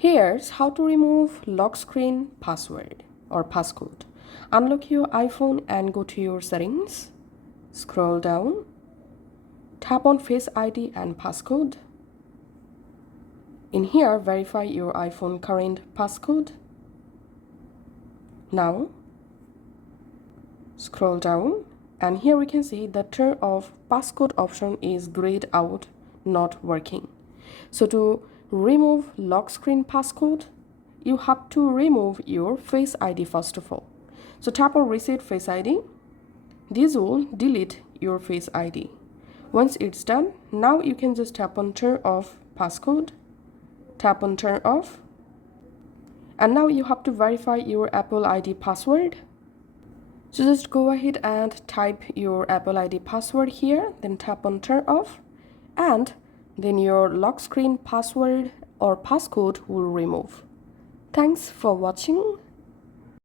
Here's how to remove lock screen password or passcode. Unlock your iPhone and go to your settings. Scroll down. Tap on Face ID and passcode. In here, verify your iPhone current passcode. Now, scroll down and here we can see the turn off passcode option is grayed out, not working. So to remove lock screen passcode, you have to remove your Face ID first of all. So tap on Reset Face ID. This will delete your Face ID. Once it's done, now you can just tap on Turn Off Passcode. Tap on Turn Off. And now you have to verify your Apple ID password. So just go ahead and type your Apple ID password here, then tap on Turn Off, and then your lock screen password or passcode will remove. Thanks for watching.